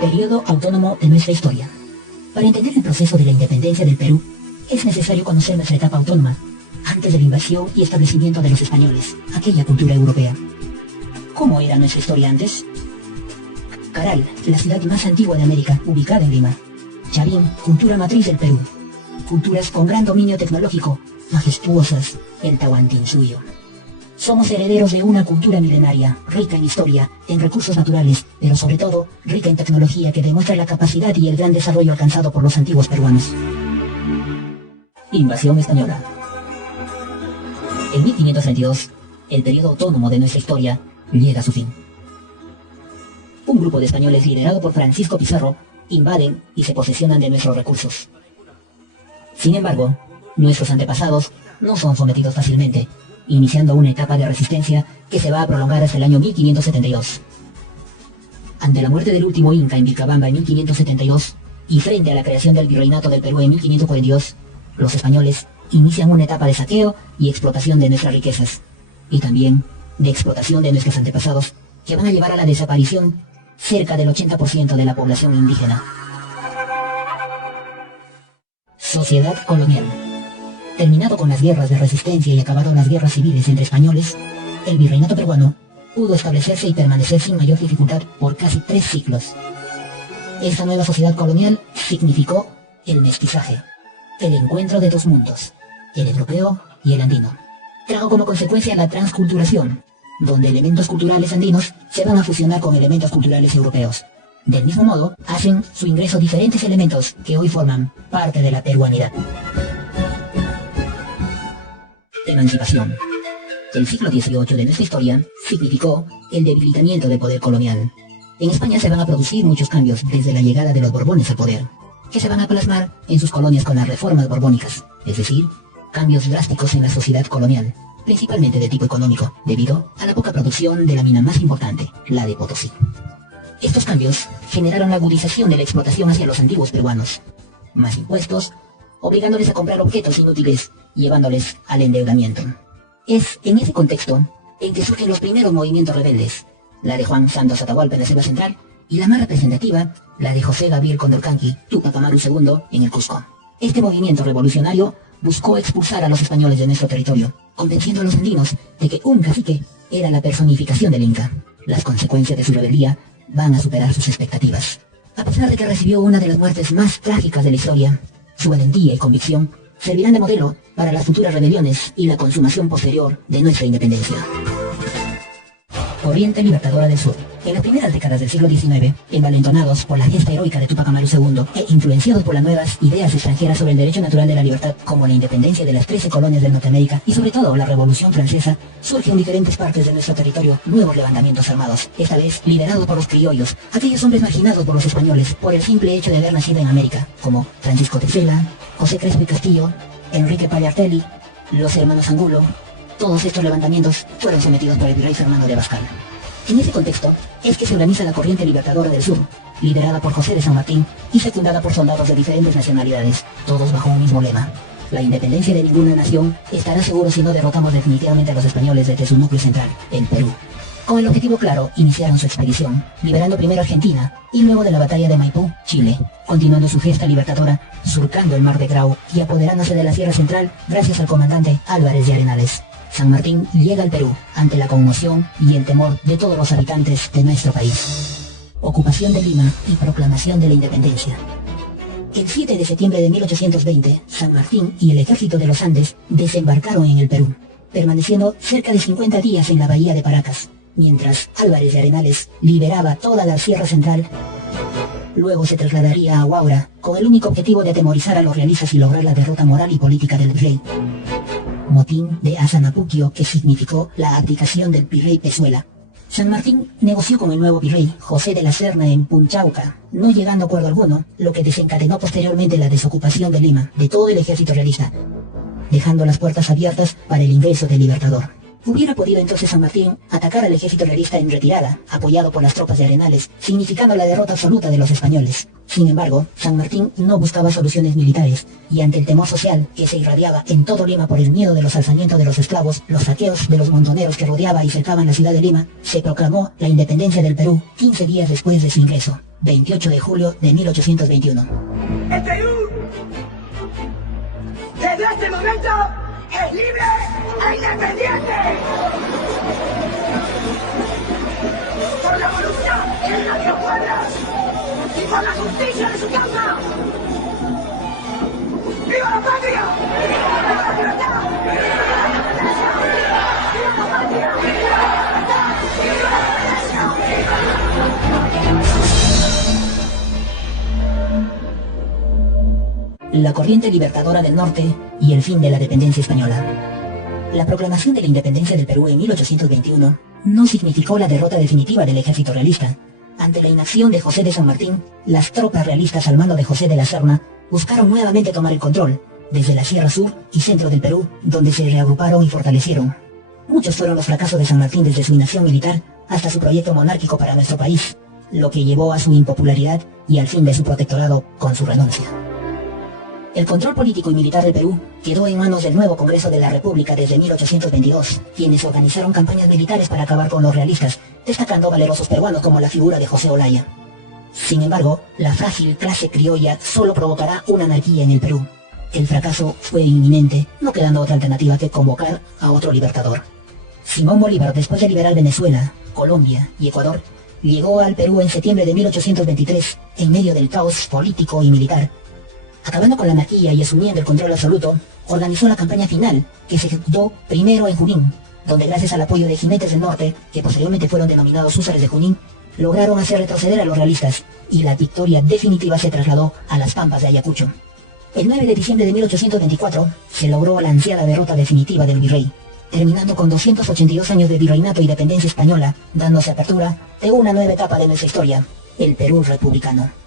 Periodo autónomo de nuestra historia. Para entender el proceso de la independencia del Perú, es necesario conocer nuestra etapa autónoma, antes de la invasión y establecimiento de los españoles, aquella cultura europea. ¿Cómo era nuestra historia antes? Caral, la ciudad más antigua de América, ubicada en Lima. Chavín, cultura matriz del Perú. Culturas con gran dominio tecnológico, majestuosas, el Tahuantinsuyo. Somos herederos de una cultura milenaria, rica en historia, en recursos naturales, pero sobre todo, rica en tecnología que demuestra la capacidad y el gran desarrollo alcanzado por los antiguos peruanos. Invasión española. En 1532, el periodo autónomo de nuestra historia llega a su fin. Un grupo de españoles liderado por Francisco Pizarro invaden y se posesionan de nuestros recursos. Sin embargo, nuestros antepasados no son sometidos fácilmente, iniciando una etapa de resistencia que se va a prolongar hasta el año 1572. Ante la muerte del último Inca en Vilcabamba en 1572 y frente a la creación del Virreinato del Perú en 1542, los españoles inician una etapa de saqueo y explotación de nuestras riquezas, y también de explotación de nuestros antepasados, que van a llevar a la desaparición cerca del 80% de la población indígena. Sociedad colonial. Terminado con las guerras de resistencia y acabado las guerras civiles entre españoles, el virreinato peruano pudo establecerse y permanecer sin mayor dificultad por casi 3 siglos. Esta nueva sociedad colonial significó el mestizaje, el encuentro de 2 mundos, el europeo y el andino. Trajo como consecuencia la transculturación, donde elementos culturales andinos se van a fusionar con elementos culturales europeos. Del mismo modo, hacen su ingreso diferentes elementos que hoy forman parte de la peruanidad. Emancipación. El siglo XVIII de nuestra historia significó el debilitamiento del poder colonial. En España se van a producir muchos cambios desde la llegada de los Borbones al poder, que se van a plasmar en sus colonias con las reformas borbónicas, es decir, cambios drásticos en la sociedad colonial, principalmente de tipo económico, debido a la poca producción de la mina más importante, la de Potosí. Estos cambios generaron la agudización de la explotación hacia los antiguos peruanos, más impuestos, obligándoles a comprar objetos inútiles, llevándoles al endeudamiento. Es en ese contexto en que surgen los primeros movimientos rebeldes, la de Juan Santos Atahualpa en la Selva Central, y la más representativa, la de José Gabriel Condorcanqui, Túpac Amaru II, en el Cusco. Este movimiento revolucionario buscó expulsar a los españoles de nuestro territorio, convenciendo a los andinos de que un cacique era la personificación del Inca. Las consecuencias de su rebeldía van a superar sus expectativas. A pesar de que recibió una de las muertes más trágicas de la historia, su valentía y convicción servirán de modelo para las futuras rebeliones y la consumación posterior de nuestra independencia. Corriente Libertadora del Sur. En las primeras décadas del siglo XIX, envalentonados por la gesta heroica de Túpac Amaru II e influenciados por las nuevas ideas extranjeras sobre el derecho natural de la libertad, como la independencia de las 13 colonias de Norteamérica y sobre todo la Revolución Francesa, surgen en diferentes partes de nuestro territorio nuevos levantamientos armados, esta vez liderados por los criollos, aquellos hombres marginados por los españoles por el simple hecho de haber nacido en América, como Francisco Tercela, José Crespo y Castillo, Enrique Pagliartelli, los hermanos Angulo. Todos estos levantamientos fueron sometidos por el virrey Fernando de Abascal. En ese contexto es que se organiza la Corriente Libertadora del Sur, liderada por José de San Martín y secundada por soldados de diferentes nacionalidades, todos bajo un mismo lema: la independencia de ninguna nación estará seguro si no derrotamos definitivamente a los españoles desde su núcleo central, el Perú. Con el objetivo claro, iniciaron su expedición, liberando primero Argentina y luego de la batalla de Maipú, Chile, continuando su gesta libertadora, surcando el mar de Grau y apoderándose de la Sierra Central gracias al comandante Álvarez de Arenales. San Martín llega al Perú ante la conmoción y el temor de todos los habitantes de nuestro país. Ocupación de Lima y proclamación de la independencia. El 7 de septiembre de 1820, San Martín y el ejército de los Andes desembarcaron en el Perú, permaneciendo cerca de 50 días en la bahía de Paracas, mientras Álvarez de Arenales liberaba toda la Sierra Central. Luego se trasladaría a Huaura, con el único objetivo de atemorizar a los realistas y lograr la derrota moral y política del virrey. Motín de Azanapuquio, que significó la abdicación del virrey Pezuela. San Martín negoció con el nuevo virrey, José de la Serna, en Punchauca, no llegando a acuerdo alguno, lo que desencadenó posteriormente la desocupación de Lima, de todo el ejército realista, dejando las puertas abiertas para el ingreso del Libertador. Hubiera podido entonces San Martín atacar al ejército realista en retirada, apoyado por las tropas de Arenales, significando la derrota absoluta de los españoles. Sin embargo, San Martín no buscaba soluciones militares, y ante el temor social que se irradiaba en todo Lima por el miedo de los alzamientos de los esclavos, los saqueos de los montoneros que rodeaba y cercaban la ciudad de Lima, se proclamó la independencia del Perú 15 días después de su ingreso, 28 de julio de 1821. El Perú, desde este momento, es libre e independiente. Por la voluntad de nuestros pueblos y por la justicia de su causa. ¡Viva la patria! ¡Viva la libertad! ¡Viva la independencia! ¡Viva la patria! ¡Viva la libertad! ¡Viva la independencia! La corriente libertadora del norte y el fin de la dependencia española. La proclamación de la independencia del Perú en 1821 no significó la derrota definitiva del ejército realista. Ante la inacción de José de San Martín, las tropas realistas al mando de José de la Serna buscaron nuevamente tomar el control, desde la Sierra Sur y centro del Perú, donde se reagruparon y fortalecieron. Muchos fueron los fracasos de San Martín desde su inacción militar hasta su proyecto monárquico para nuestro país, lo que llevó a su impopularidad y al fin de su protectorado con su renuncia. El control político y militar del Perú quedó en manos del nuevo Congreso de la República desde 1822, quienes organizaron campañas militares para acabar con los realistas, destacando valerosos peruanos como la figura de José Olaya. Sin embargo, la frágil clase criolla solo provocará una anarquía en el Perú. El fracaso fue inminente, no quedando otra alternativa que convocar a otro libertador. Simón Bolívar, después de liberar Venezuela, Colombia y Ecuador, llegó al Perú en septiembre de 1823, en medio del caos político y militar. Acabando con la anarquía y asumiendo el control absoluto, organizó la campaña final, que se ejecutó primero en Junín, donde gracias al apoyo de jinetes del norte, que posteriormente fueron denominados húsares de Junín, lograron hacer retroceder a los realistas, y la victoria definitiva se trasladó a las pampas de Ayacucho. El 9 de diciembre de 1824 se logró la ansiada derrota definitiva del virrey, terminando con 282 años de virreinato y dependencia española, dándose apertura de una nueva etapa de nuestra historia, el Perú republicano.